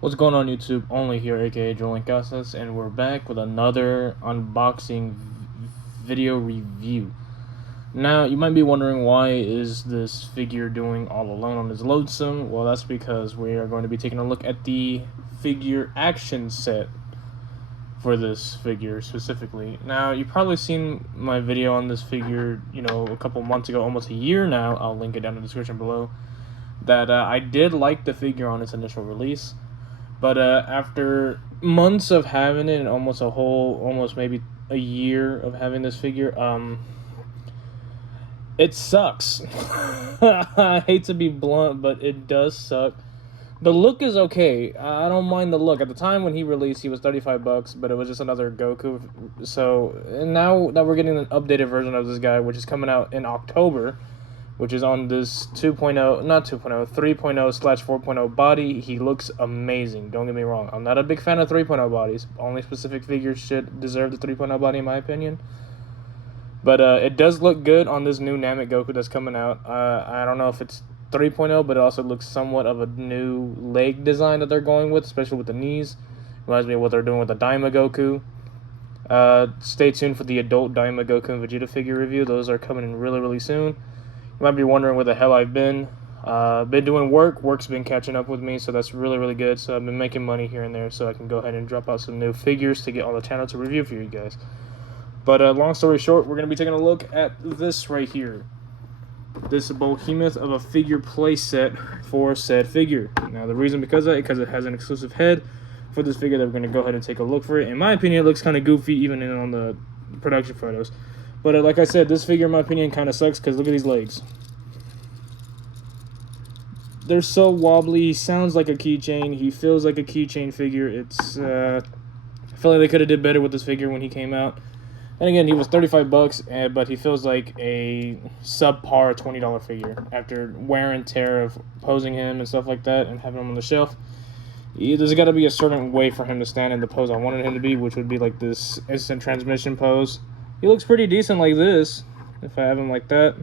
What's going on YouTube? Only here, aka Joel Casas, and we're back with another unboxing video review. Now, you might be wondering, why is this figure doing all alone on his lonesome? Well, that's because we are going to be taking a look at the figure action set for this figure specifically. Now, you've probably seen my video on this figure, a couple months ago, almost a year now. I'll link it down in the description below. That I did like the figure on its initial release. But after months of having it, and almost maybe a year of having this figure, it sucks. I hate to be blunt, but it does suck. The look is okay. I don't mind the look. At the time when he released, he was $35, but it was just another Goku. So, and now that we're getting an updated version of this guy, which is coming out in October, which is on this 3.0/4.0 body. He looks amazing, don't get me wrong. I'm not a big fan of 3.0 bodies. Only specific figures should deserve the 3.0 body in my opinion. But it does look good on this new Namek Goku that's coming out. I don't know if it's 3.0, but it also looks somewhat of a new leg design that they're going with, especially with the knees. Reminds me of what they're doing with the Daima Goku. Stay tuned for the adult Daima Goku and Vegeta figure review. Those are coming in really, really soon. You might be wondering where the hell I've been. Been doing work. Work's been catching up with me, so that's really, really good. So I've been making money here and there, so I can go ahead and drop out some new figures to get on the channel to review for you guys. But long story short, we're going to be taking a look at this right here. This behemoth of a figure playset for said figure. Now, the reason because it has an exclusive head for this figure that we're going to go ahead and take a look for it. In my opinion, it looks kind of goofy, even on the production photos. But like I said, this figure, in my opinion, kind of sucks because look at these legs. They're so wobbly. He sounds like a keychain. He feels like a keychain figure. It's I feel like they could have did better with this figure when he came out. And again, he was $35, but he feels like a subpar $20 figure after wear and tear of posing him and stuff like that and having him on the shelf. There's got to be a certain way for him to stand in the pose I wanted him to be, which would be like this instant transmission pose. He looks pretty decent like this, if I have him like that.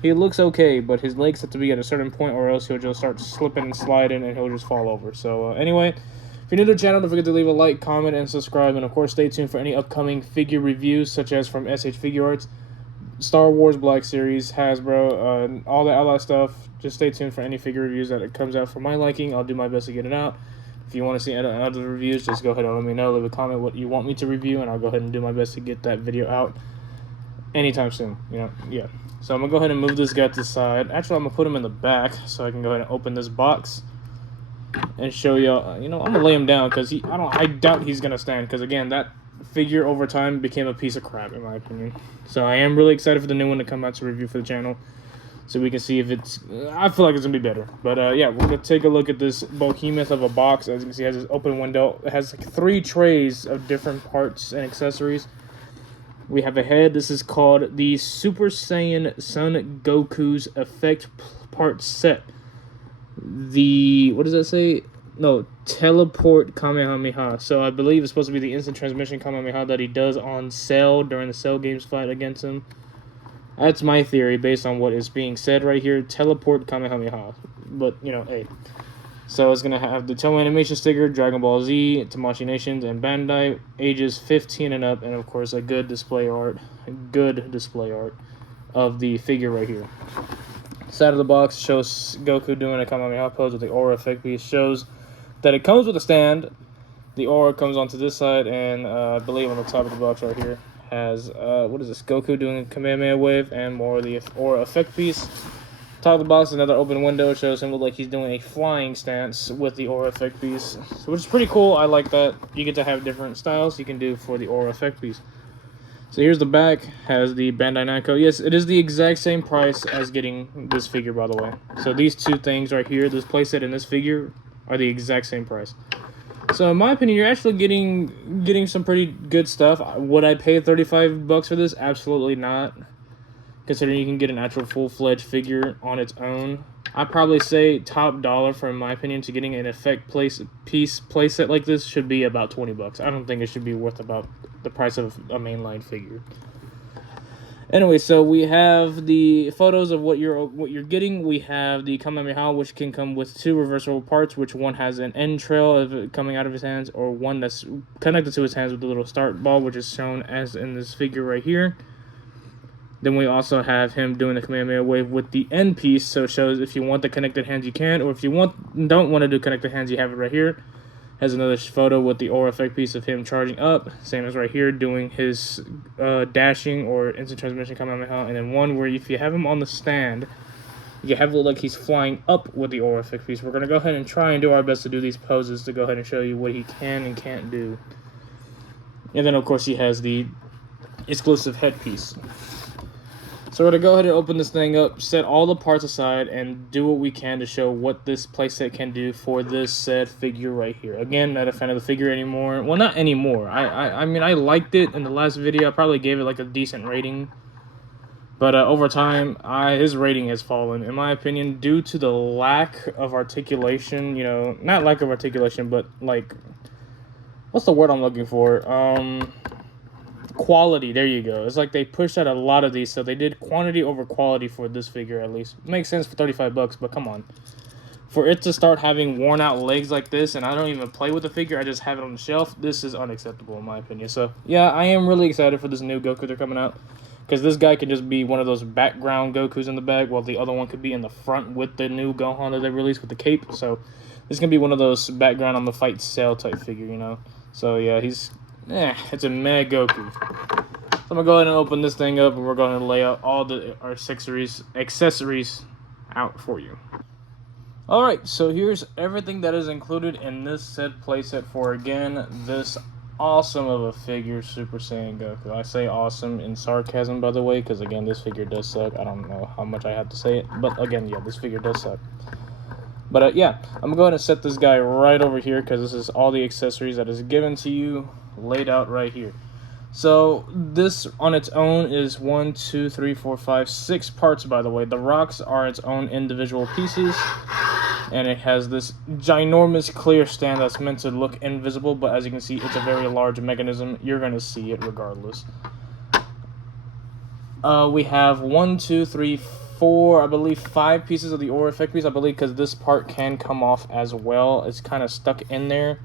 He looks okay, but his legs have to be at a certain point or else he'll just start slipping and sliding and he'll just fall over. So anyway, if you're new to the channel, don't forget to leave a like, comment, and subscribe. And of course, stay tuned for any upcoming figure reviews, such as from SH Figuarts, Star Wars Black Series, Hasbro, all that stuff. Just stay tuned for any figure reviews that it comes out for my liking. I'll do my best to get it out. If you want to see other reviews, just go ahead and let me know. Leave a comment what you want me to review, and I'll go ahead and do my best to get that video out anytime soon. Yeah. So I'm going to go ahead and move this guy to the side. Actually, I'm going to put him in the back so I can go ahead and open this box and show y'all. I'm going to lay him down because I doubt he's going to stand, because, again, that figure over time became a piece of crap, in my opinion. So I am really excited for the new one to come out to review for the channel, so we can see if it's... I feel like it's going to be better. But, yeah, we're going to take a look at this behemoth of a box. As you can see, it has this open window. It has, like, 3 trays of different parts and accessories. We have a head. This is called the Super Saiyan Son Goku's Effect Part Set. What does that say? No, Teleport Kamehameha. So I believe it's supposed to be the instant transmission Kamehameha that he does on Cell during the Cell Games fight against him. That's my theory based on what is being said right here. Teleport Kamehameha. But, hey. So it's going to have the Toei Animation sticker, Dragon Ball Z, Tamashii Nations, and Bandai, ages 15 and up, and of course a good display art of the figure right here. Side of the box shows Goku doing a Kamehameha pose with the aura effect piece. Shows that it comes with a stand. The aura comes onto this side, and I believe on the top of the box right here has, what is this, Goku doing a Kamehameha wave and more of the aura effect piece. Top of the box, another open window, shows him look like he's doing a flying stance with the aura effect piece, which is pretty cool. I like that. You get to have different styles you can do for the aura effect piece. So here's the back, has the Bandai Namco. Yes, it is the exact same price as getting this figure, by the way. So these two things right here, this playset and this figure, are the exact same price. So in my opinion, you're actually getting some pretty good stuff. Would I pay $35 for this? Absolutely not. Considering you can get an actual full-fledged figure on its own. I'd probably say top dollar, for in my opinion, to getting an effect playset like this should be about $20. I don't think it should be worth about the price of a mainline figure. Anyway, so we have the photos of what you're getting. We have the Kamehameha, which can come with 2 reversible parts, which one has an end trail of it coming out of his hands, or one that's connected to his hands with a little start ball, which is shown as in this figure right here. Then we also have him doing the Kamehameha wave with the end piece, so it shows if you want the connected hands you can, or if you don't want to do connected hands, you have it right here. Has another photo with the aura effect piece of him charging up, same as right here, doing his dashing or instant transmission Kamehameha, and then one where if you have him on the stand, you have it look like he's flying up with the aura effect piece. We're going to go ahead and try and do our best to do these poses to go ahead and show you what he can and can't do. And then, of course, he has the exclusive headpiece. So we're going to go ahead and open this thing up, set all the parts aside, and do what we can to show what this playset can do for this said figure right here. Again, not a fan of the figure anymore. Well, not anymore. I mean, I liked it in the last video. I probably gave it like a decent rating. But over time, his rating has fallen, in my opinion, due to the lack of articulation. You know, not lack of articulation, but like, what's the word I'm looking for? Quality, there you go. It's like they pushed out a lot of these, so they did quantity over quality for this figure at least. Makes sense for 35 bucks, but come on. For it to start having worn out legs like this, and I don't even play with the figure, I just have it on the shelf, this is unacceptable in my opinion. So yeah, I am really excited for this new Goku they're coming out, because this guy can just be one of those background Gokus in the back, while the other one could be in the front with the new Gohan that they released with the cape. So this can be one of those background on the fight cell type figure, you know. So yeah, it's a mad Goku. So I'm gonna go ahead and open this thing up, and we're going to lay out all our accessories out for you. Alright, so here's everything that is included in this said playset for, again, this awesome of a figure, Super Saiyan Goku. I say awesome in sarcasm, by the way, because again, this figure does suck. I don't know how much I have to say it, but again, yeah, this figure does suck. But yeah, I'm going to set this guy right over here, because this is all the accessories that is given to you, laid out right here. So this on its own is 1, 2, 3, 4, 5, 6 parts, by the way. The rocks are its own individual pieces, and it has this ginormous clear stand that's meant to look invisible, but as you can see, it's a very large mechanism. You're going to see it regardless. We have 1, 2, 3, 4, I believe 5 pieces of the aura effect piece, I believe, because this part can come off as well. It's kind of stuck in there,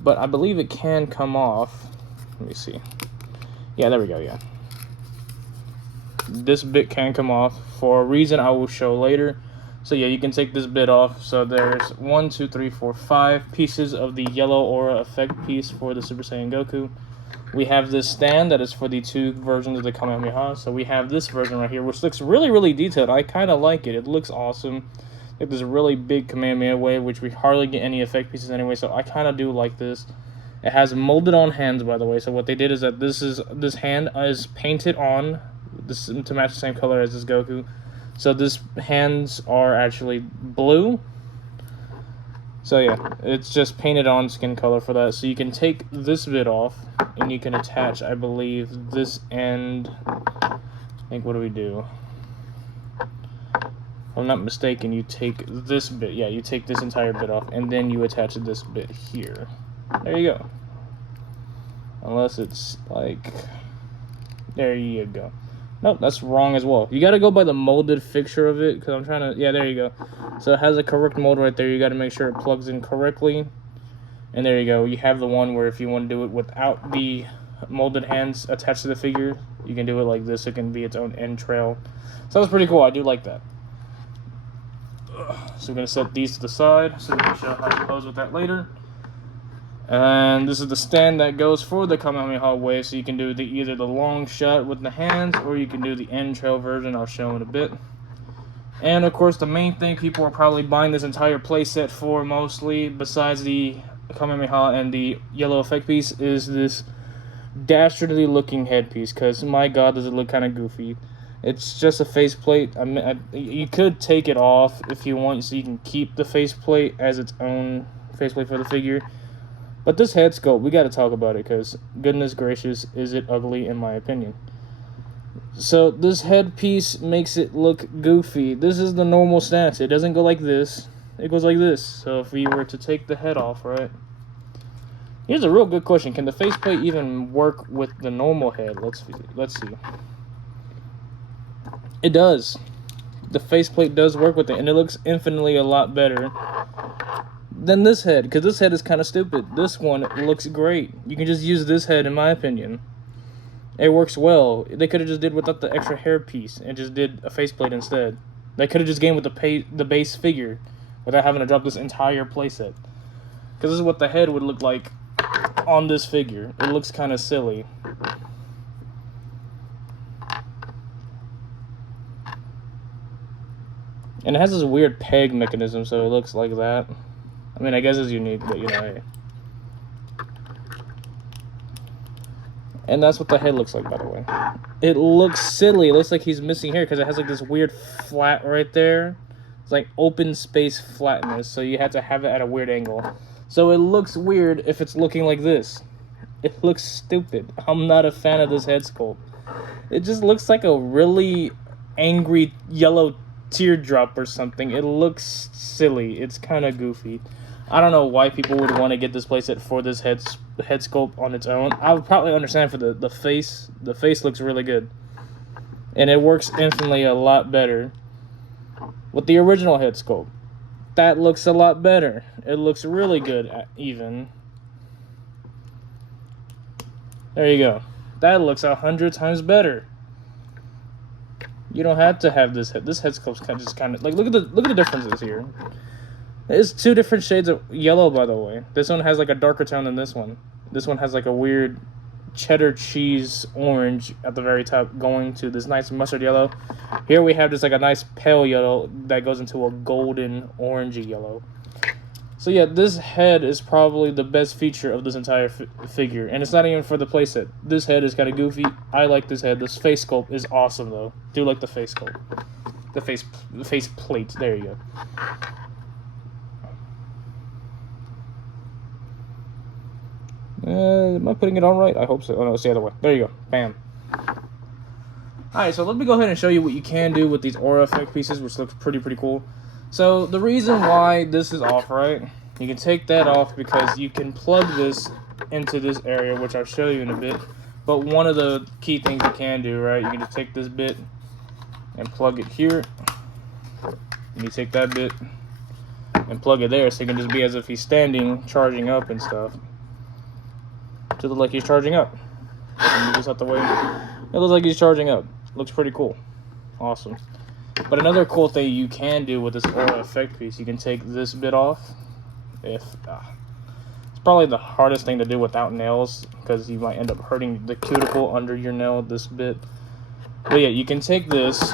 but I believe it can come off. Let me see. Yeah, there we go, yeah. This bit can come off for a reason I will show later. So yeah, you can take this bit off. So there's 1, 2, 3, 4, 5 pieces of the yellow aura effect piece for the Super Saiyan Goku. We have this stand that is for the 2 versions of the Kamehameha. So we have this version right here, which looks really, really detailed. I kind of like it. It looks awesome. Like this really big Kamehameha wave, which we hardly get any effect pieces anyway. So I kind of do like this. It has molded on hands, by the way. So what they did is that this hand is painted on this to match the same color as this Goku. So this hands are actually blue. So yeah, it's just painted on skin color for that. So you can take this bit off, and you can attach, I believe, this end. I think, what do we do? If I'm not mistaken, you take this bit. Yeah, you take this entire bit off, and then you attach this bit here. There you go. Unless it's like, there you go. Nope, that's wrong as well. You gotta go by the molded fixture of it, because I'm trying to, yeah, there you go. So it has a correct mold right there. You gotta make sure it plugs in correctly. And there you go. You have the one where if you want to do it without the molded hands attached to the figure, you can do it like this. It can be its own end trail. So that's pretty cool. I do like that. So we're gonna set these to the side so we can show how to pose with that later. And this is the stand that goes for the Kamehameha wave, so you can do either the long shot with the hands, or you can do the end trail version. I'll show in a bit. And of course, the main thing people are probably buying this entire playset for, mostly, besides the Kamehameha and the yellow effect piece, is this dastardly looking headpiece, because my god, does it look kind of goofy. It's just a faceplate. You could take it off if you want, so you can keep the faceplate as its own faceplate for the figure. But this head sculpt, we got to talk about it, because goodness gracious, is it ugly in my opinion. So this headpiece makes it look goofy. This is the normal stance. It doesn't go like this. It goes like this. So if we were to take the head off, right? Here's a real good question. Can the faceplate even work with the normal head? Let's see. It does. The faceplate does work with it, and it looks infinitely a lot better than this head, because this head is kind of stupid. This one looks great. You can just use this head, in my opinion. It works well. They could have just did without the extra hair piece and just did a faceplate instead. They could have just gained with the base figure without having to drop this entire playset. Because this is what the head would look like on this figure. It looks kind of silly. And it has this weird peg mechanism, so it looks like that. I mean, I guess it's unique, but you know, hey. And that's what the head looks like, by the way. It looks silly. It looks like he's missing hair because it has like this weird flat right there. It's like open space flatness, so you have to have it at a weird angle. So it looks weird if it's looking like this. It looks stupid. I'm not a fan of this head sculpt. It just looks like a really angry yellow teardrop or something. It looks silly. It's kind of goofy. I don't know why people would want to get this playset for this head sculpt on its own. I would probably understand for the face. The face looks really good. And it works infinitely a lot better with the original head sculpt. That looks a lot better. It looks really good, even. There you go. That looks 100 times better. You don't have to have this head. This head sculpt's kind of like, look at the differences here. It's two different shades of yellow, by the way. This one has like a darker tone than this one. This one has like a weird cheddar cheese orange at the very top, going to this nice mustard yellow. Here we have just like a nice pale yellow that goes into a golden orangey yellow. So yeah, this head is probably the best feature of this entire figure, and it's not even for the playset. This head is kind of goofy. I like this head. This face sculpt is awesome though. Do like the face sculpt, the face plate. There you go. Am I putting it on right? I hope so. Oh no, it's the other way. There you go. Bam. Alright, so let me go ahead and show you what you can do with these aura effect pieces, which looks pretty cool. So the reason why this is off, right? You can take that off because you can plug this into this area, which I'll show you in a bit. But one of the key things you can do, right? You can just take this bit and plug it here. And you take that bit and plug it there, so it can just be as if he's standing, charging up and stuff. To look like he's charging up. And you just have to wait. It looks like he's charging up. Looks pretty cool. Awesome. But another cool thing you can do with this aura effect piece, you can take this bit off. It's probably the hardest thing to do without nails, because you might end up hurting the cuticle under your nail, this bit. But yeah, you can take this,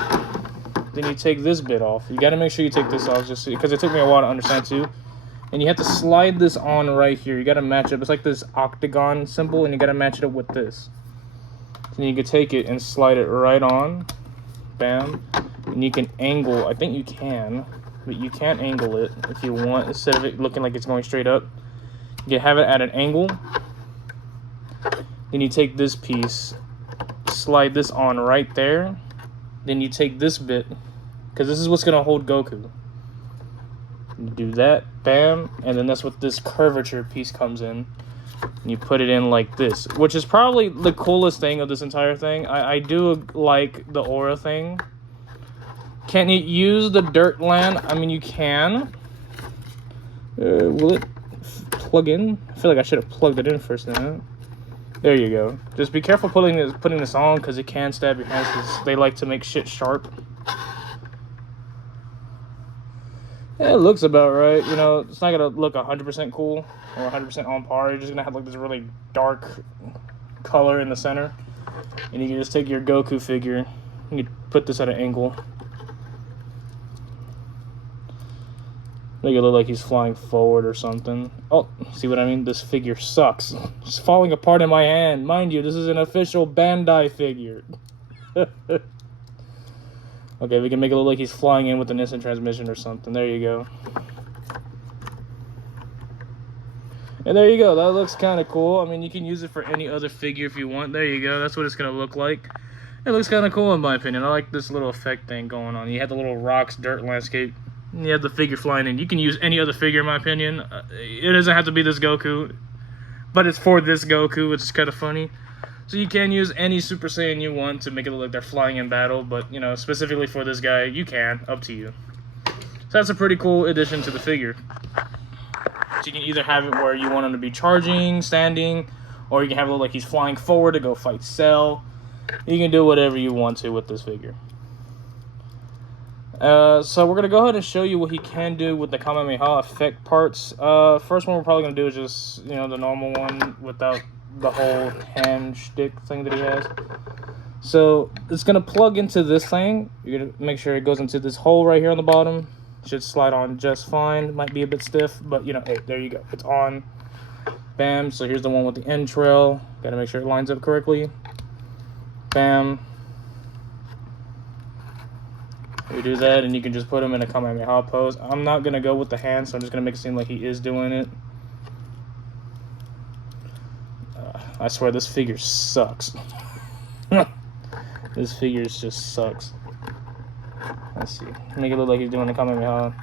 then you take this bit off. You got to make sure you take this off, just because it took me a while to understand too. And you have to slide this on right here. You got to match it. It's like this octagon symbol, and you got to match it up with this. Then you can take it and slide it right on. Bam. And you can angle. I think you can, but you can't angle it if you want. Instead of it looking like it's going straight up, you can have it at an angle. Then you take this piece, slide this on right there. Then you take this bit, because this is what's going to hold Goku. You do that, bam, and then that's what this curvature piece comes in. And you put it in like this, which is probably the coolest thing of this entire thing. I do like the aura thing. Can you use the dirt land? I mean, you can. Will it plug in? I feel like I should have plugged it in first. There you go. Just be careful putting this on, because it can stab your hands, because they like to make shit sharp. Yeah, it looks about right. You know, it's not going to look 100% cool or 100% on par. You're just going to have like this really dark color in the center. And you can just take your Goku figure, you can put this at an angle. Make it look like he's flying forward or something. Oh, see what I mean? This figure sucks. It's falling apart in my hand. Mind you, this is an official Bandai figure. Okay, we can make it look like he's flying in with an instant transmission or something. There you go. And there you go. That looks kind of cool. I mean, you can use it for any other figure if you want. There you go. That's what it's going to look like. It looks kind of cool in my opinion. I like this little effect thing going on. You have the little rocks, dirt landscape. And you have the figure flying in. You can use any other figure in my opinion. It doesn't have to be this Goku. But it's for this Goku, which is kind of funny. So you can use any Super Saiyan you want to make it look like they're flying in battle, but, you know, specifically for this guy, you can. Up to you. So that's a pretty cool addition to the figure. So you can either have it where you want him to be charging, standing, or you can have it look like he's flying forward to go fight Cell. You can do whatever you want to with this figure. So we're going to go ahead and show you what he can do with the Kamehameha effect parts. First one we're probably going to do is just, you know, the normal one without the whole hand stick thing that he has. So it's going to plug into this thing. You're going to make sure it goes into this hole right here on the bottom. Should slide on just fine. Might be a bit stiff, but, you know, hey, there you go. It's on. Bam. So here's the one with the end trail. Got to make sure it lines up correctly. Bam. We do that, and you can just put him in a Kamehameha pose. I'm not going to go with the hand, so I'm just going to make it seem like he is doing it. I swear, this figure sucks. This figure just sucks. Let's see. Make it look like he's doing the Kamehameha.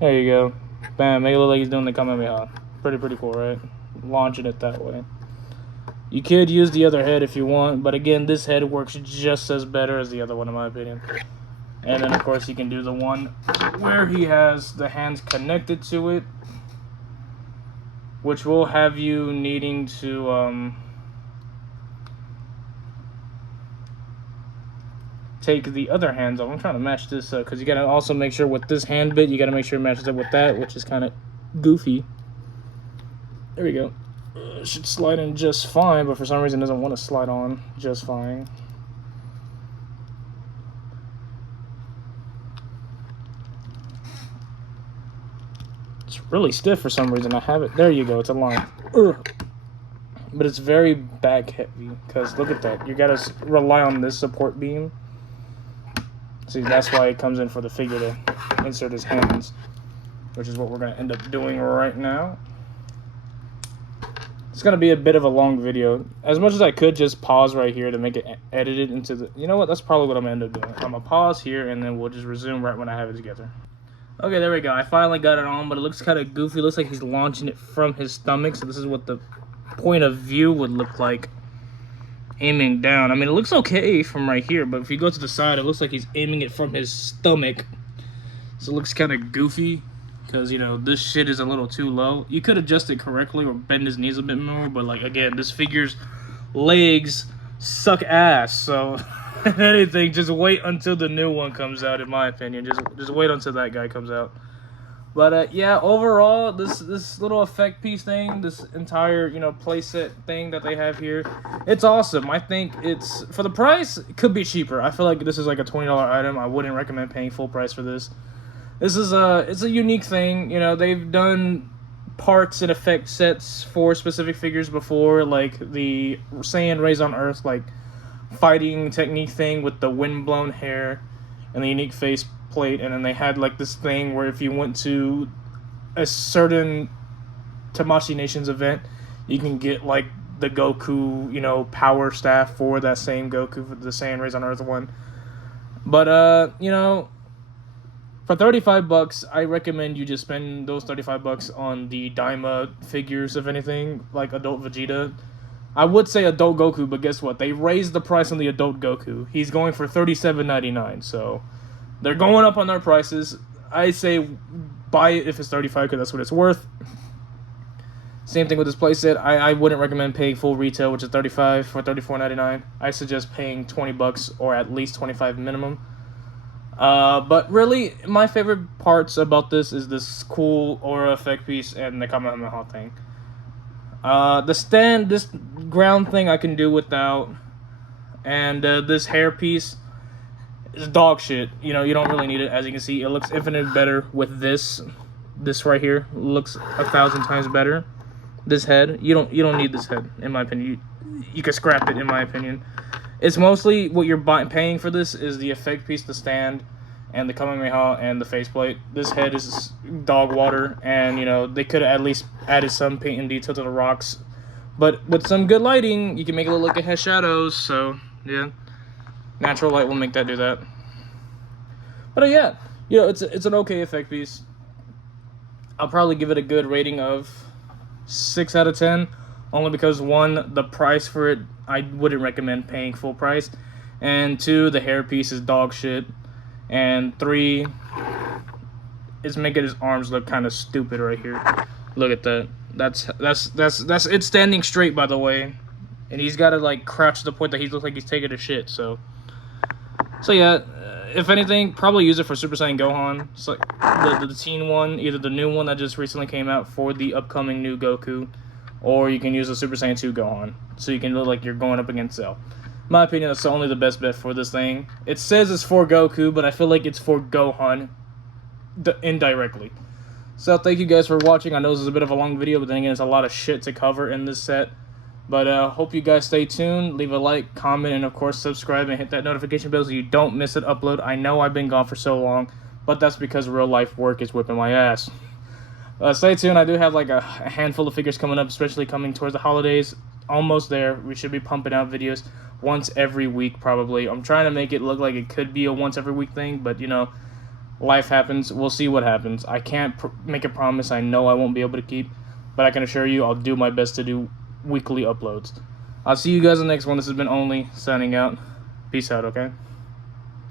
There you go. Bam. Make it look like he's doing the Kamehameha. Pretty cool, right? Launching it that way. You could use the other head if you want, but again, this head works just as better as the other one, in my opinion. And then, of course, you can do the one where he has the hands connected to it, which will have you needing to take the other hands off. I'm trying to match this up because you got to also make sure with this hand bit, you got to make sure it matches up with that, which is kind of goofy. There we go. Should slide in just fine, but for some reason doesn't want to slide on just fine. It's really stiff for some reason. I have it. There you go. It's aligned. But it's very back heavy because look at that. You got to rely on this support beam. See, that's why it comes in for the figure to insert his hands, which is what we're going to end up doing right now. It's going to be a bit of a long video. As much as I could just pause right here to make it edited into the... You know what? That's probably what I'm going to end up doing. I'm going to pause here, and then we'll just resume right when I have it together. Okay, there we go. I finally got it on, but it looks kind of goofy. It looks like he's launching it from his stomach, so this is what the point of view would look like aiming down. I mean, it looks okay from right here, but if you go to the side, it looks like he's aiming it from his stomach. So it looks kind of goofy. Because, you know, this shit is a little too low. You could adjust it correctly or bend his knees a bit more. But, like, again, this figure's legs suck ass. So, if anything, just wait until the new one comes out, in my opinion. Just wait until that guy comes out. But, yeah, overall, this little effect piece thing, this entire, you know, playset thing that they have here, it's awesome. I think it's, for the price, it could be cheaper. I feel like this is like a $20 item. I wouldn't recommend paying full price for this. This is it's a unique thing, you know. They've done parts and effect sets for specific figures before, like the Saiyan Raised on Earth, like fighting technique thing with the wind-blown hair and the unique face plate, and then they had like this thing where if you went to a certain Tamashii Nations event, you can get like the Goku, you know, power staff for that same Goku for the Saiyan Raised on Earth one. But you know, for 35 bucks, I recommend you just spend those 35 bucks on the Daima figures, if anything, like Adult Vegeta. I would say Adult Goku, but guess what? They raised the price on the Adult Goku. He's going for $37.99, so they're going up on their prices. I say buy it if it's 35 because that's what it's worth. Same thing with this playset. I wouldn't recommend paying full retail, which is 35 for $34.99. I suggest paying 20 bucks or at least 25 minimum. But really, my favorite parts about this is this cool aura effect piece and the Kamehameha thing. The stand, this ground thing I can do without, and this hair piece is dog shit. You know, you don't really need it. As you can see, it looks infinitely better with this. This right here looks 1,000 times better. This head, you don't need this head, in my opinion. You can scrap it, in my opinion. It's mostly what you're paying for this is the effect piece, the stand, and the Kamehameha and the faceplate. This head is dog water, and you know they could have at least added some paint and detail to the rocks. But with some good lighting, you can make it look like it has shadows. So yeah, natural light will make that do that. But yeah, you know it's an okay effect piece. I'll probably give it a good rating of 6 out of 10, only because 1, the price for it, I wouldn't recommend paying full price, and 2, the hairpiece is dog shit, and 3, it's making his arms look kind of stupid right here. Look at that. That's it standing straight, by the way, and he's got to like crouch to the point that he looks like he's taking a shit. So yeah, if anything, probably use it for Super Saiyan Gohan. It's like the teen one, either the new one that just recently came out for the upcoming new Goku, or you can use the Super Saiyan 2 Gohan, so you can look like you're going up against Cell. In my opinion, that's only the best bet for this thing. It says it's for Goku, but I feel like it's for Gohan indirectly. So thank you guys for watching. I know this is a bit of a long video, but then again, it's a lot of shit to cover in this set. But hope you guys stay tuned. Leave a like, comment, and of course subscribe and hit that notification bell so you don't miss an upload. I know I've been gone for so long, but that's because real life work is whipping my ass. Stay tuned. I do have like a handful of figures coming up, especially coming towards the holidays. Almost there. We should be pumping out videos once every week probably. I'm trying to make it look like it could be a once every week thing, but you know, life happens. We'll see what happens. I can't make a promise I know I won't be able to keep, but I can assure you I'll do my best to do weekly uploads. I'll see you guys in the next one. This has been Only, signing out. Peace out, okay?